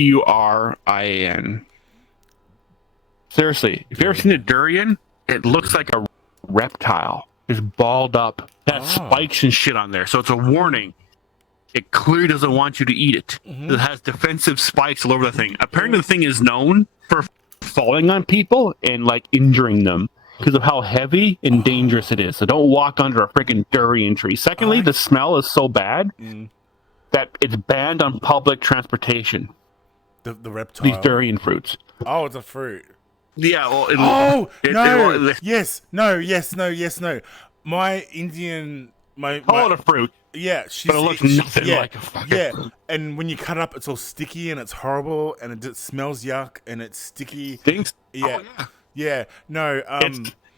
Durian. Seriously, if you ever seen a durian, it looks like a reptile. It's balled up. It has spikes and shit on there. So it's a warning. It clearly doesn't want you to eat it. It has defensive spikes all over the thing. Apparently the thing is known for falling on people and like injuring them because of how heavy and dangerous it is. So don't walk under a freaking durian tree. Secondly, the smell is so bad that it's banned on public transportation. The reptile. These durian fruits. Oh, it's a fruit. Yeah. Well, Yes. No. My Indian, call it a fruit. Yeah, but it looks nothing like a fucking fruit. And when you cut it up, it's all sticky and it's horrible and it just smells yuck and it's sticky. Stinks? Yeah. Yeah. No.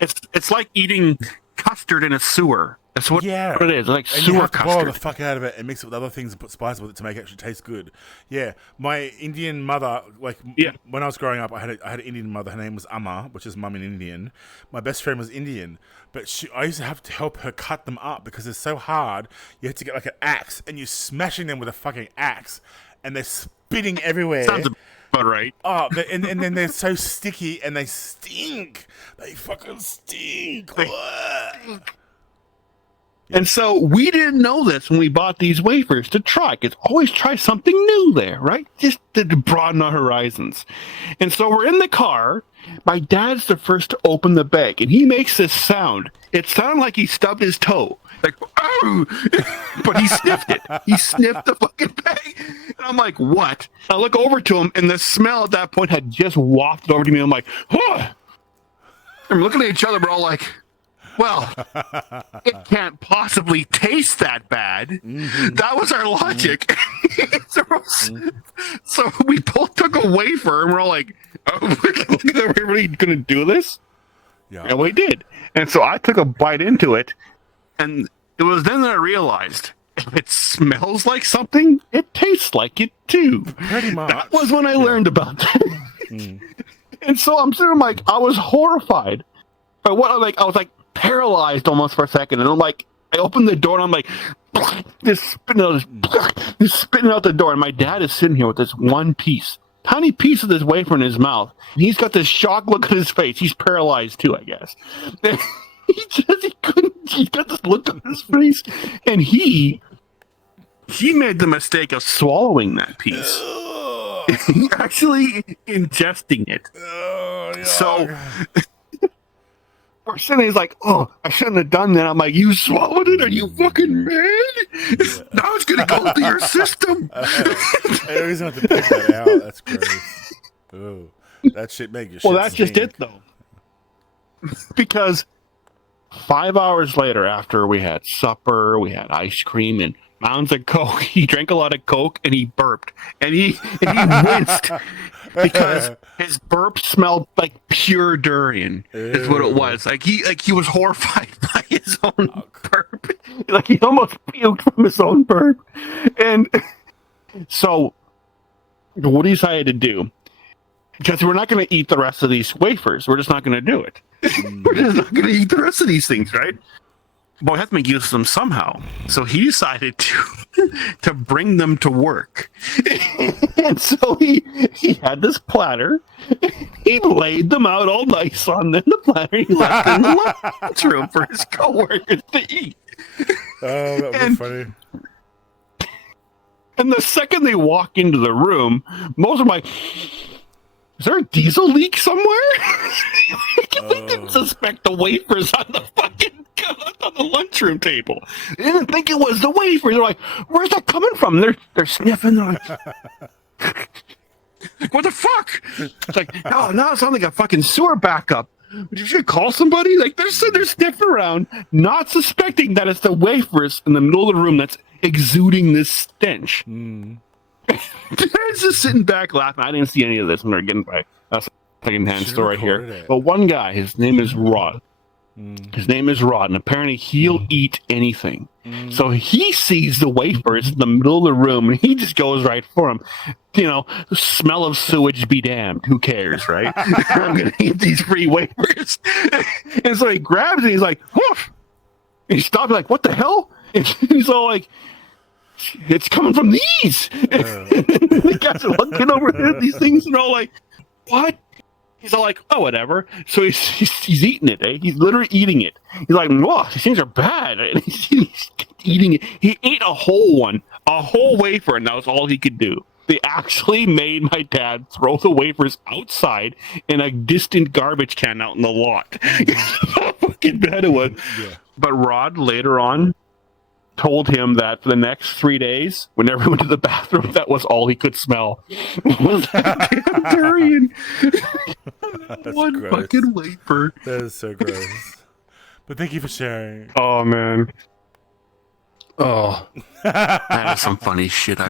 It's like eating custard in a sewer. That's what it is. Like and sewer you have to custard. boil the fuck out of it and mix it with other things and put spice with it to make it actually taste good. Yeah, my Indian mother, when I was growing up, I had an Indian mother. Her name was Amma, which is mum in Indian. My best friend was Indian, but I used to have to help her cut them up because it's so hard. You have to get like an axe and you're smashing them with a fucking axe, and they're spitting everywhere. Sounds about right. Oh, and then they're so sticky and they stink. They fucking stink. And so we didn't know this when we bought these wafers to try, because always try something new there, right? Just to broaden our horizons. And so we're in the car. My dad's the first to open the bag, and he makes this sound. It sounded like he stubbed his toe. Like, oh! But he sniffed it. He sniffed the fucking bag. And I'm like, what? I look over to him, and the smell at that point had just wafted over to me. I'm like, huh! And we're looking at each other, we're all like, well, it can't possibly taste that bad. That was our logic. So we both took a wafer and we're all like, oh, are we really going to do this? Yeah. And we did. And so I took a bite into it, and it was then that I realized if it smells like something, it tastes like it too. Pretty much. That was when I learned about that. And so I'm sort of like, I was horrified by what I was like, paralyzed almost for a second, and I'm like, I opened the door and I'm like, just spitting out the door, and my dad is sitting here with this one tiny piece of this wafer in his mouth, and he's got this shocked look on his face. He's paralyzed too, I guess. He's got this look on his face, and he made the mistake of swallowing that piece. Actually ingesting it. So person is like, oh, I shouldn't have done that. I'm like, you swallowed it? Are you fucking mad? Now it's gonna go through your system. I always have to pick that out. That's gross. Oh, that shit make your shit. Well, that's just it though. Because 5 hours later, after we had supper, we had ice cream and mounds of Coke. He drank a lot of Coke and he burped, and he winced because his burp smelled like pure durian. Is what it was. Like he was horrified by his own burp. Like he almost puked from his own burp. And so what he decided to do, because we're not going to eat the rest of these wafers. We're just not going to do it. We're just not going to eat the rest of these things, right? But we have to make use of them somehow. So he decided to bring them to work. And so he had this platter. He laid them out all nice on the platter. He left them in the lunchroom for his coworkers to eat. Oh, that was funny. And the second they walk into the room, most of them are like, is there a diesel leak somewhere? They didn't suspect the wafers on the lunchroom table. They didn't think it was the wafers. They're like, where's that coming from? They're sniffing. They're like, what the fuck? It's like, no, it sounds like a fucking sewer backup. You should call somebody. Like they're sniffing around, not suspecting that it's the wafers in the middle of the room that's exuding this stench. I was just sitting back laughing. I didn't see any of this when we were getting by a second-hand store right here. But one guy, his name is Rod. His name is Rod, and apparently he'll eat anything. So he sees the wafers in the middle of the room, and he just goes right for them. You know, smell of sewage be damned. Who cares, right? I'm going to eat these free wafers. And so he grabs it, and he's like, whoosh! And he stops, like, what the hell? And he's all like, it's coming from these. The guys are looking over at these things and all like, what? He's all like, oh, whatever. So he's eating it, eh? He's literally eating it. He's like, whoa, these things are bad. And he's eating it. He ate a whole one, a whole wafer, and that was all he could do. They actually made my dad throw the wafers outside in a distant garbage can out in the lot. How fucking bad it was. Yeah. But Rod later on told him that for the next 3 days, whenever he went to the bathroom, that was all he could smell. Was that durian. One gross. fucking wafer. That is so gross. But thank you for sharing. Oh, man. Oh. That is some funny shit.